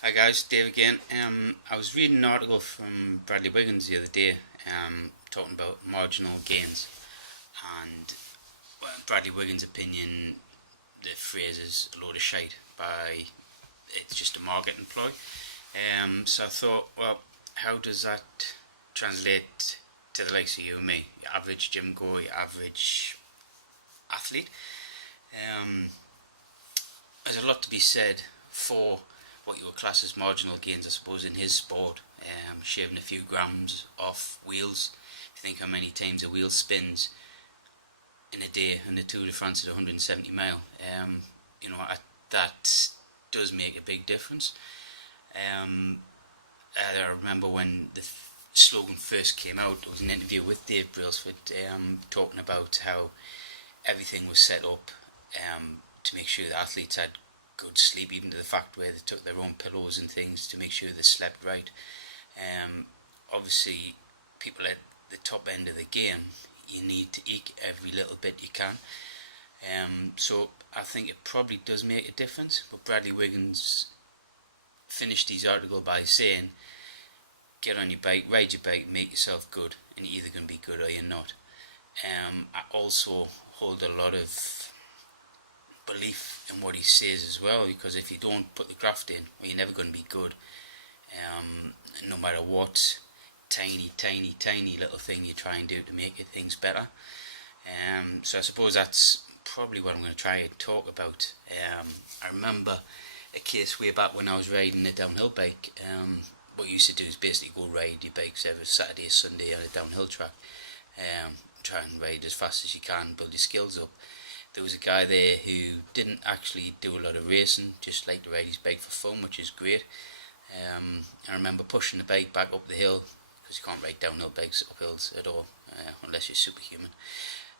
Hi guys, Dave again. I was reading an article from Bradley Wiggins the other day, talking about marginal gains, and Bradley Wiggins' opinion, the phrase is a load of shite. It's just a marketing ploy. So I thought, well, how does that translate to the likes of you and me, your average gym goer, your average athlete? Um, there's a lot to be said for what you would class as marginal gains, I suppose, in his sport. Shaving a few grams off wheels. If you think how many times a wheel spins in a day in the Tour de France at 170 mile, you know, that does make a big difference. Um, I remember when the slogan first came out, there was an interview with Dave Brailsford talking about how everything was set up to make sure the athletes had good sleep, even to the fact where they took their own pillows and things to make sure they slept right. Um, Obviously, people at the top end of the game, you need to eke every little bit you can. So I think it probably does make a difference. But Bradley Wiggins finished his article by saying, "Get on your bike, ride your bike, make yourself good, and you're either going to be good or you're not." I also hold a lot of belief in what he says as well, because if you don't put the graft in, well, you're never going to be good. No matter what tiny little thing you try and do to make things better. So I suppose that's probably what I'm going to try and talk about. I remember a case way back when I was riding a downhill bike. What you used to do is basically go ride your bikes every Saturday or Sunday on a downhill track. Try and ride as fast as you can, build your skills up. There was a guy there who didn't actually do a lot of racing, just liked to ride his bike for fun, which is great. I remember pushing the bike back up the hill, because you can't ride downhill bikes up hills at all, unless you're superhuman.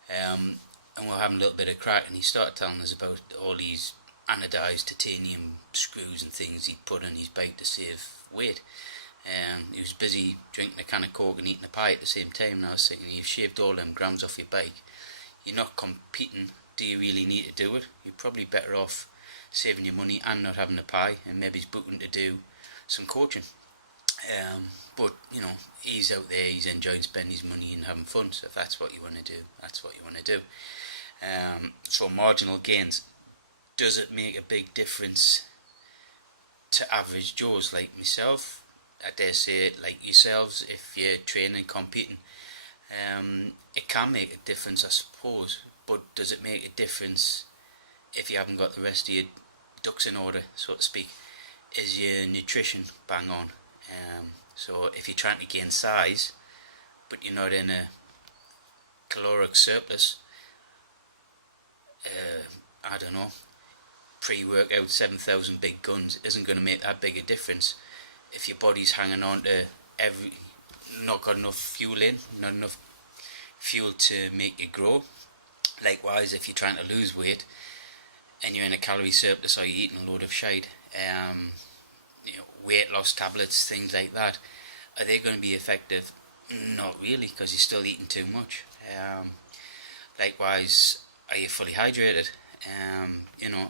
And we were having a little bit of crack, and he started telling us about all these anodized titanium screws and things he'd put on his bike to save weight. He was busy drinking a can of coke and eating a pie at the same time, and I was thinking, you've shaved all them grams off your bike, you're not competing, do you really need to do it? You're probably better off saving your money and not having a pie, and maybe he's booking to do some coaching. But you know, he's out there, he's enjoying spending his money and having fun. So if that's what you want to do, that's what you want to do. So marginal gains, does it make a big difference to average Joes like myself? I dare say, like yourselves, if you're training and competing, it can make a difference, I suppose. But does it make a difference if you haven't got the rest of your ducks in order, so to speak? Is your nutrition bang on? So if you're trying to gain size, but you're not in a caloric surplus, I don't know, pre-workout 7,000 big guns isn't going to make that big a difference if your body's hanging on to not got enough fuel in, not enough fuel to make you grow. Likewise, if you're trying to lose weight and you're in a calorie surplus or you're eating a load of shite, weight loss tablets, things like that, are they going to be effective? Not really, because you're still eating too much. Likewise, are you fully hydrated? You know,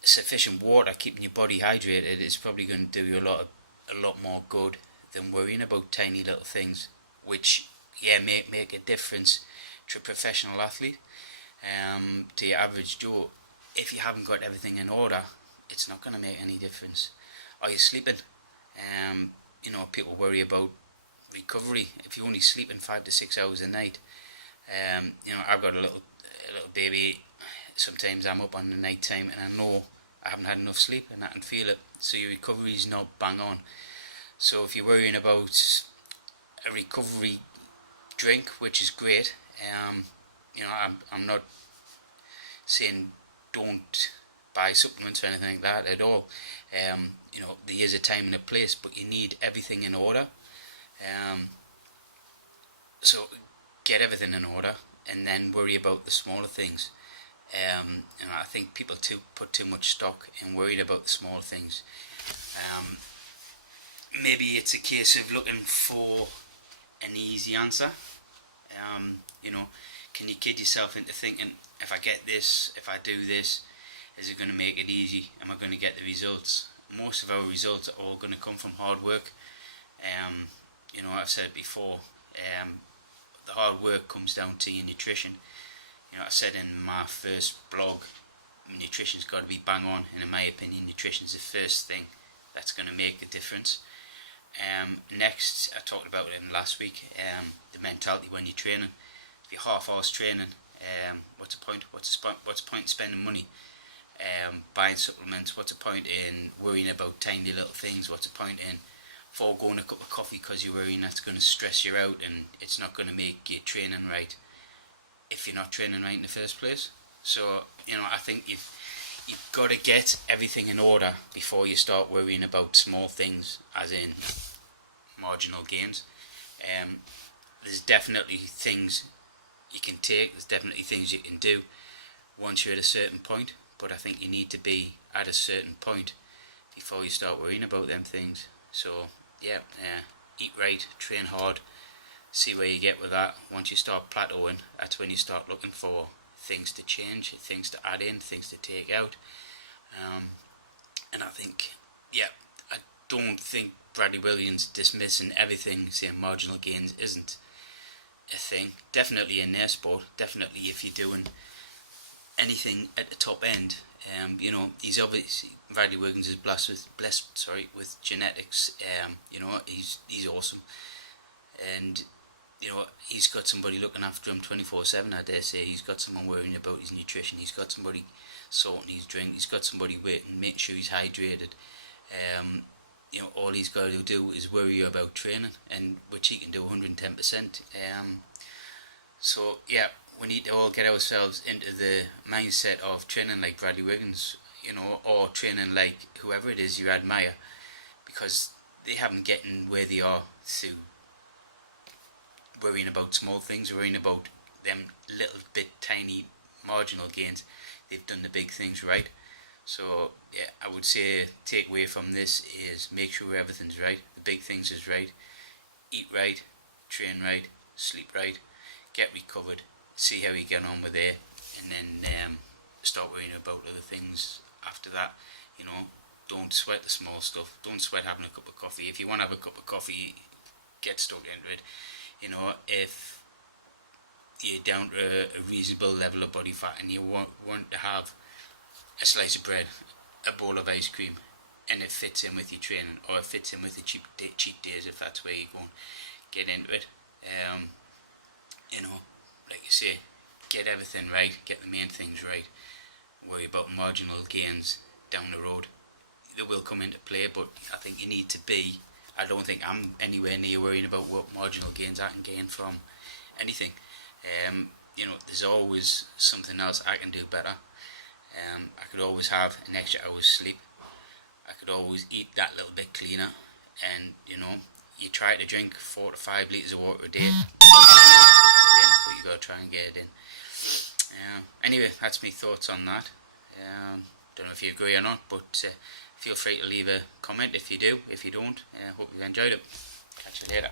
sufficient water keeping your body hydrated is probably going to do you a lot more good than worrying about tiny little things, which make a difference to a professional athlete. To your average Joe, if you haven't got everything in order, it's not going to make any difference. Are you sleeping? People worry about recovery. If you're only sleeping 5 to 6 hours a night, I've got a little baby. Sometimes I'm up on the night time and I know I haven't had enough sleep and I can feel it. So your recovery is not bang on. So if you're worrying about a recovery drink, which is great, I'm not saying don't buy supplements or anything like that at all. There is a time and a place, but you need everything in order. So get everything in order and then worry about the smaller things. I think people put too much stock in worried about the small things. Maybe it's a case of looking for an easy answer. Can you kid yourself into thinking, if I get this, if I do this, is it going to make it easy? Am I going to get the results? most of our results are all going to come from hard work. I've said it before, the hard work comes down to your nutrition. I said in my first blog, nutrition's got to be bang on, and in my opinion, nutrition's the first thing that's going to make a difference. Next, I talked about it in last week, the mentality when you're training. If you're half-hours training, what's the point? What's the point in spending money? Buying supplements, what's the point in worrying about tiny little things? What's the point in foregoing a cup of coffee because you're worrying that's going to stress you out and it's not going to make your training right if you're not training right in the first place? So, I think you've got to get everything in order before you start worrying about small things, as in marginal gains. There's definitely things you can take, there's definitely things you can do once you're at a certain point, but I think you need to be at a certain point before you start worrying about them things. So eat right, train hard, see where you get with that. Once you start plateauing, that's when you start looking for things to change, things to add in, things to take out. And I think, I don't think Bradley Williams dismissing everything, saying marginal gains isn't a thing. Definitely in their sport, definitely if you're doing anything at the top end. He's obviously, Bradley Wiggins is blessed with genetics. He's awesome, and he's got somebody looking after him 24/7. I dare say he's got someone worrying about his nutrition. He's got somebody sorting his drink. He's got somebody waiting, making sure he's hydrated. All he's got to do is worry about training, and which he can do 110%. We need to all get ourselves into the mindset of training like Bradley Wiggins, or training like whoever it is you admire, because they haven't gotten where they are through worrying about small things, worrying about them little bit tiny marginal gains. They've done the big things right. So I would say take away from this is make sure everything's right. The big things is right. Eat right, train right, sleep right, get recovered, see how you get on with it, and then start worrying about other things after that. Don't sweat the small stuff. Don't sweat having a cup of coffee. If you want to have a cup of coffee, get stuck into it. If you're down to a reasonable level of body fat and you want to have a slice of bread, a bowl of ice cream, and it fits in with your training, or it fits in with the cheat days, if that's where you're going, get into it. Like I say, get everything right, get the main things right. Worry about marginal gains down the road. They will come into play, but I think you need to be. I don't think I'm anywhere near worrying about what marginal gains I can gain from anything. There's always something else I can do better. I could always have an extra hour's sleep. I could always eat that little bit cleaner. And, you try to drink 4 to 5 litres of water a day. But you got to try and get it in. Anyway, that's my thoughts on that. Don't know if you agree or not, but feel free to leave a comment if you do. If you don't, hope you enjoyed it. Catch you later.